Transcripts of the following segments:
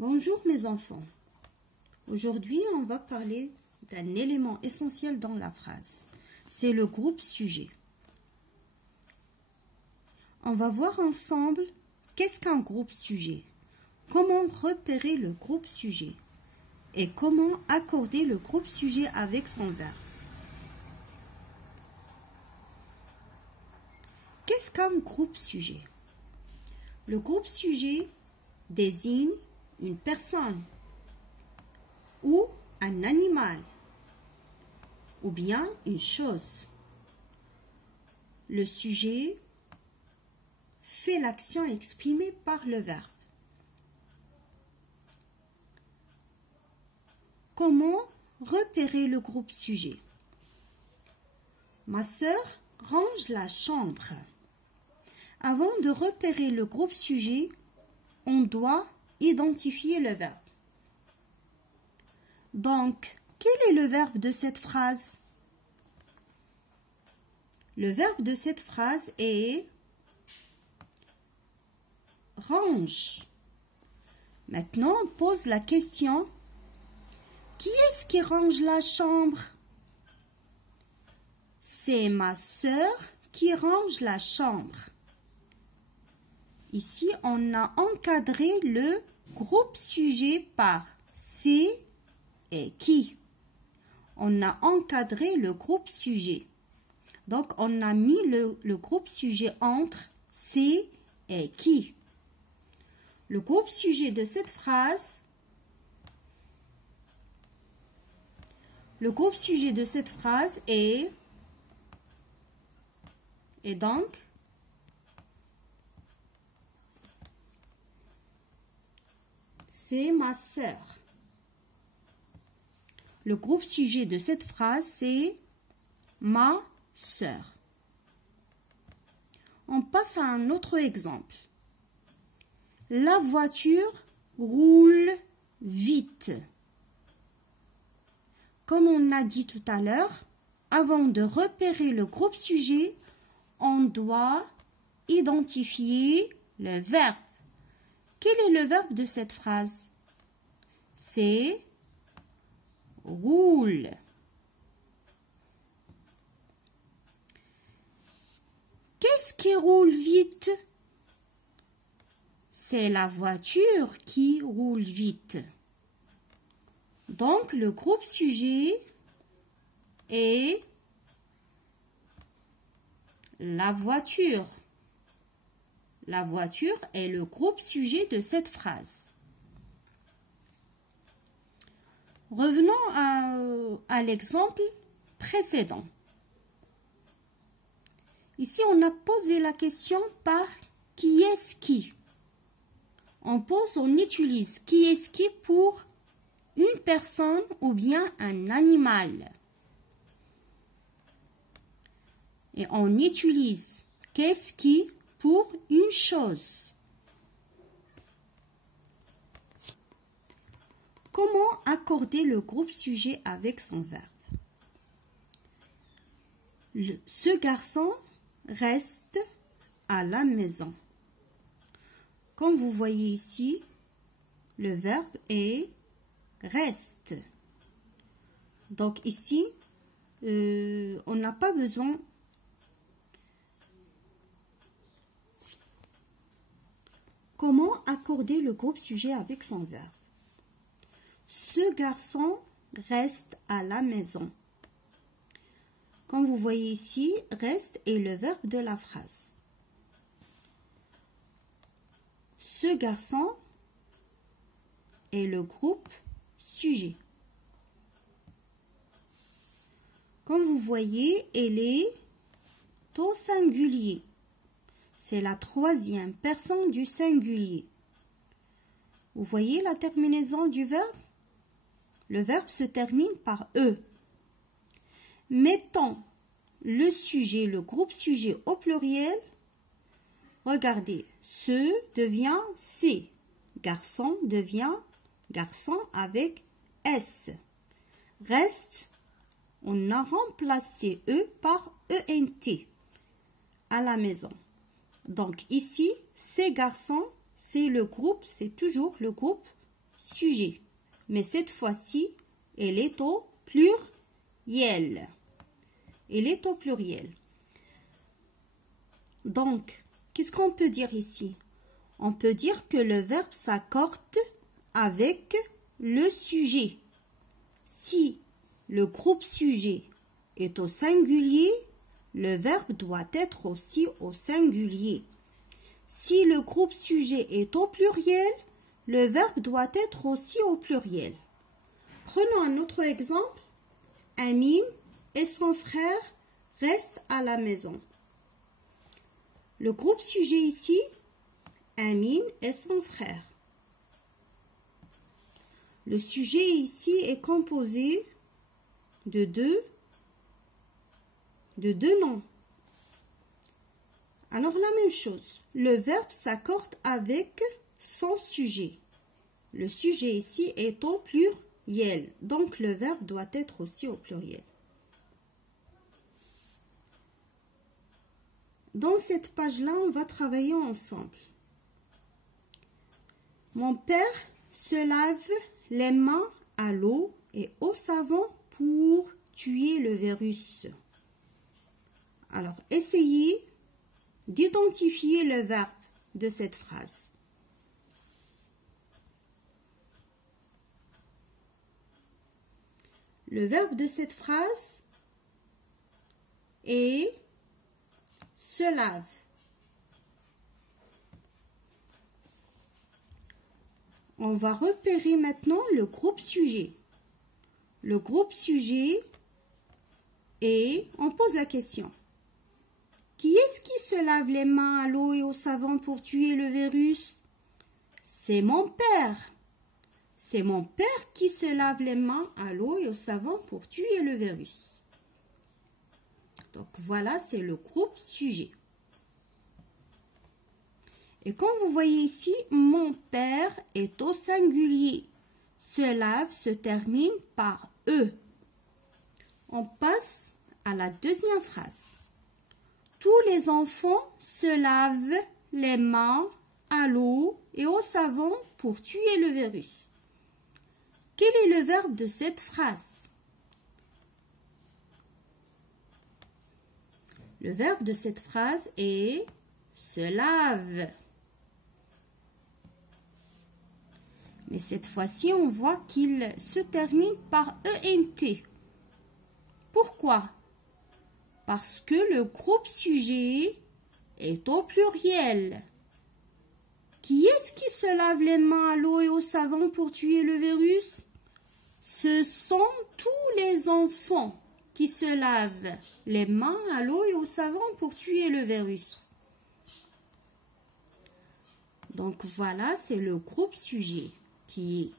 Bonjour mes enfants. Aujourd'hui, on va parler d'un élément essentiel dans la phrase. C'est le groupe sujet. On va voir ensemble qu'est-ce qu'un groupe sujet, comment repérer le groupe sujet et comment accorder le groupe sujet avec son verbe. Qu'est-ce qu'un groupe sujet? Le groupe sujet désigne une personne ou un animal ou bien une chose. Le sujet fait l'action exprimée par le verbe. Comment repérer le groupe sujet? Ma sœur range la chambre. Avant de repérer le groupe sujet, on doit identifier le verbe. Donc, quel est le verbe de cette phrase? Le verbe de cette phrase est range. Maintenant, on pose la question: qui est-ce qui range la chambre? C'est ma sœur qui range la chambre. Ici, on a encadré le groupe sujet par c'est et qui. On a encadré le groupe sujet. Donc, on a mis le groupe sujet entre c'est et qui. Le groupe sujet de cette phrase, est donc c'est ma sœur. Le groupe sujet de cette phrase, c'est ma sœur. On passe à un autre exemple. La voiture roule vite. Comme on a dit tout à l'heure, avant de repérer le groupe sujet, on doit identifier le verbe. Quel est le verbe de cette phrase? C'est roule. Qu'est-ce qui roule vite? C'est la voiture qui roule vite. Donc, le groupe sujet est la voiture. La voiture est le groupe sujet de cette phrase. Revenons à l'exemple précédent. Ici, on a posé la question par qui est-ce qui. On utilise qui est-ce qui pour une personne ou bien un animal. Et on utilise qu'est-ce qui pour une chose. Comment accorder le groupe sujet avec son verbe? Ce garçon reste à la maison. Comme vous voyez ici, le verbe est reste. Donc ici, on n'a pas besoin. Comment accorder le groupe sujet avec son verbe? Ce garçon reste à la maison. Comme vous voyez ici, reste est le verbe de la phrase. Ce garçon est le groupe sujet. Comme vous voyez, elle est au singulier. C'est la troisième personne du singulier. Vous voyez la terminaison du verbe? Le verbe se termine par E. Mettons le sujet, le groupe sujet au pluriel. Regardez, ce devient C. Garçon devient garçon avec S. Reste, on a remplacé E par ENT à la maison. Donc ici, ces garçons, c'est le groupe, c'est toujours le groupe sujet. Mais cette fois-ci, elle est au pluriel. Elle est au pluriel. Donc, qu'est-ce qu'on peut dire ici? On peut dire que le verbe s'accorde avec le sujet. Si le groupe sujet est au singulier, le verbe doit être aussi au singulier. Si le groupe sujet est au pluriel, le verbe doit être aussi au pluriel. Prenons un autre exemple. Amine et son frère restent à la maison. Le groupe sujet ici, Amine et son frère. Le sujet ici est composé de deux noms. Alors la même chose, le verbe s'accorde avec son sujet. Le sujet ici est au pluriel, donc le verbe doit être aussi au pluriel. Dans cette page-là, on va travailler ensemble. Mon père se lave les mains à l'eau et au savon pour tuer le virus. Alors, essayez d'identifier le verbe de cette phrase. Le verbe de cette phrase est se lave. On va repérer maintenant le groupe sujet. Le groupe sujet et on pose la question. Qui est-ce qui se lave les mains à l'eau et au savon pour tuer le virus? C'est mon père. C'est mon père qui se lave les mains à l'eau et au savon pour tuer le virus. Donc voilà, c'est le groupe sujet. Et comme vous voyez ici, mon père est au singulier. Se lave se termine par E. On passe à la deuxième phrase. Tous les enfants se lavent les mains à l'eau et au savon pour tuer le virus. Quel est le verbe de cette phrase? Le verbe de cette phrase est se lave. Mais cette fois-ci, on voit qu'il se termine par ENT. Pourquoi? Parce que le groupe sujet est au pluriel. Qui est-ce qui se lave les mains à l'eau et au savon pour tuer le virus? Ce sont tous les enfants qui se lavent les mains à l'eau et au savon pour tuer le virus. Donc voilà, c'est le groupe sujet qui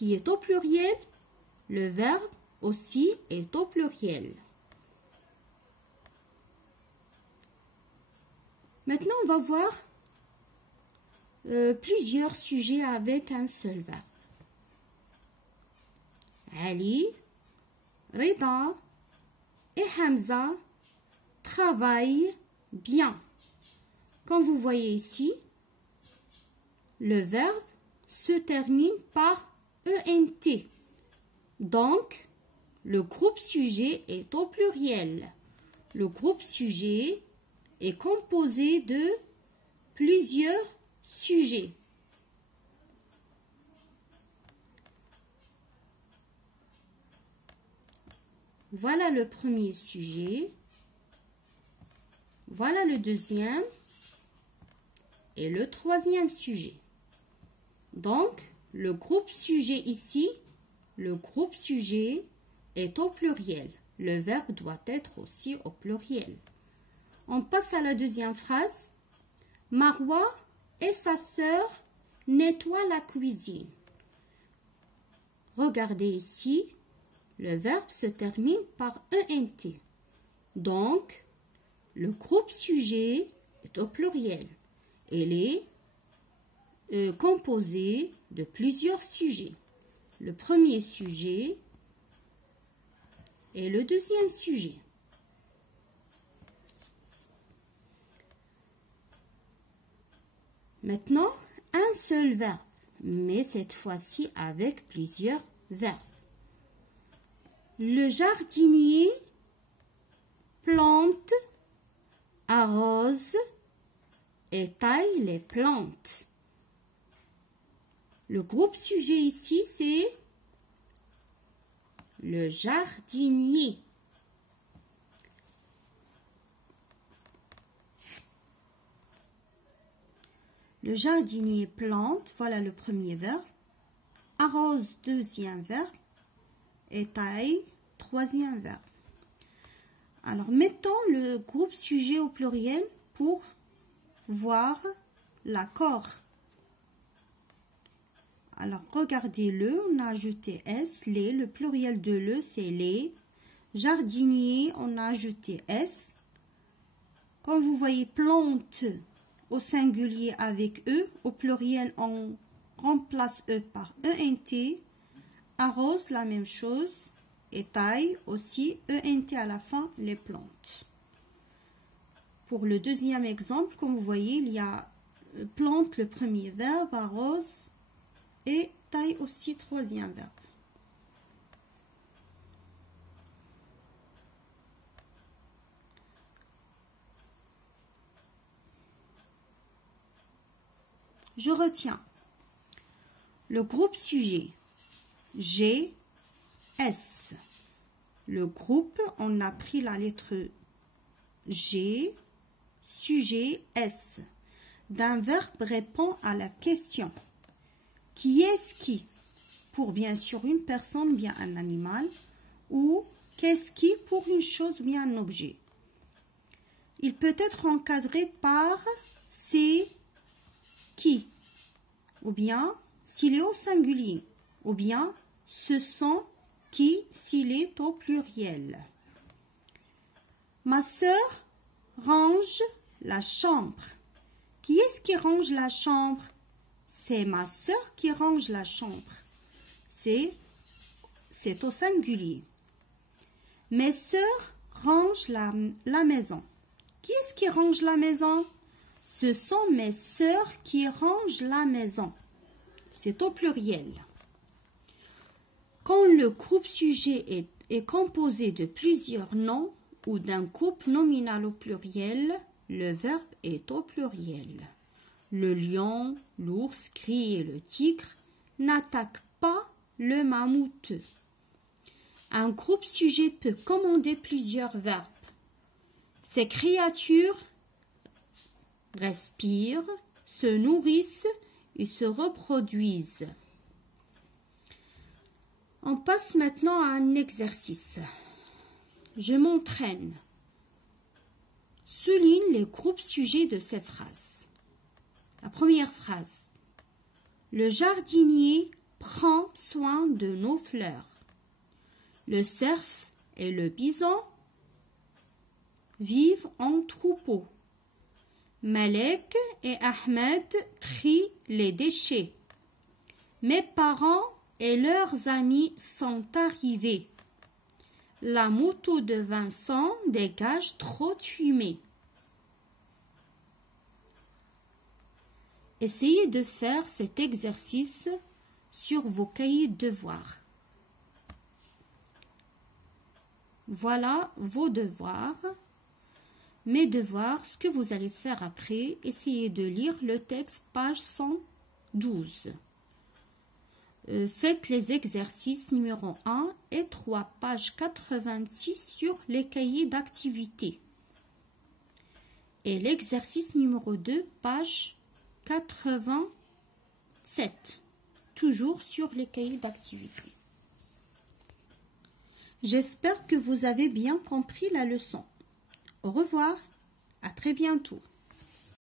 est au pluriel. Le verbe aussi est au pluriel. Maintenant, on va voir plusieurs sujets avec un seul verbe. Ali, Rida et Hamza travaillent bien. Comme vous voyez ici, le verbe se termine par ENT. Donc, le groupe sujet est au pluriel. Le groupe sujet est composé de plusieurs sujets. Voilà le premier sujet. Voilà le deuxième et le troisième sujet. Donc, le groupe sujet ici, le groupe sujet est au pluriel. Le verbe doit être aussi au pluriel. On passe à la deuxième phrase. Marwa et sa sœur nettoient la cuisine. Regardez ici, le verbe se termine par ENT. Donc, le groupe sujet est au pluriel. Il est composé de plusieurs sujets. Le premier sujet et le deuxième sujet. Maintenant, un seul verbe. mais cette fois-ci avec plusieurs verbes. Le jardinier plante, arrose et taille les plantes. Le groupe sujet ici, c'est le jardinier. Le jardinier plante, voilà le premier verbe. Arrose, deuxième verbe. Et taille, troisième verbe. Alors, mettons le groupe sujet au pluriel pour voir l'accord. Alors, regardez-le, on a ajouté S, les, le pluriel de le, c'est les. Jardinier, on a ajouté S. Quand vous voyez plante au singulier avec E, au pluriel, on remplace E par ENT. Arrose, la même chose. Et taille aussi, ENT à la fin, les plantes. Pour le deuxième exemple, comme vous voyez, il y a plante, le premier verbe, arrose, et taille aussi, troisième verbe. Je retiens le groupe sujet G, S. Le groupe, on a pris la lettre G, sujet S. D'un verbe répond à la question. Qui est-ce qui? Pour bien sûr une personne, bien un animal. Ou qu'est-ce qui pour une chose, bien un objet. Il peut être encadré par c'est qui. Ou bien s'il est au singulier. Ou bien ce sont qui s'il est au pluriel. Ma sœur range la chambre. Qui est-ce qui range la chambre? C'est ma sœur qui range la chambre. C'est au singulier. Mes sœurs rangent la maison. Qui est-ce qui range la maison? Ce sont mes sœurs qui rangent la maison. C'est au pluriel. Quand le groupe sujet est composé de plusieurs noms ou d'un couple nominal au pluriel, le verbe est au pluriel. Le lion, l'ours, crie et le tigre n'attaquent pas le mammouth. Un groupe sujet peut commander plusieurs verbes. Ces créatures respirent, se nourrissent et se reproduisent. On passe maintenant à un exercice. Je m'entraîne. Souligne les groupes sujets de ces phrases. La première phrase. Le jardinier prend soin de nos fleurs. Le cerf et le bison vivent en troupeau. Malek et Ahmed trient les déchets. Mes parents et leurs amis sont arrivés. La moto de Vincent dégage trop de fumée. Essayez de faire cet exercice sur vos cahiers de devoirs. Voilà vos devoirs. Mes devoirs, ce que vous allez faire après, essayez de lire le texte, page 112. Faites les exercices numéro 1 et 3, page 86 sur les cahiers d'activité. Et l'exercice numéro 2, page 87, toujours sur les cahiers d'activité. J'espère que vous avez bien compris la leçon. Au revoir, à très bientôt.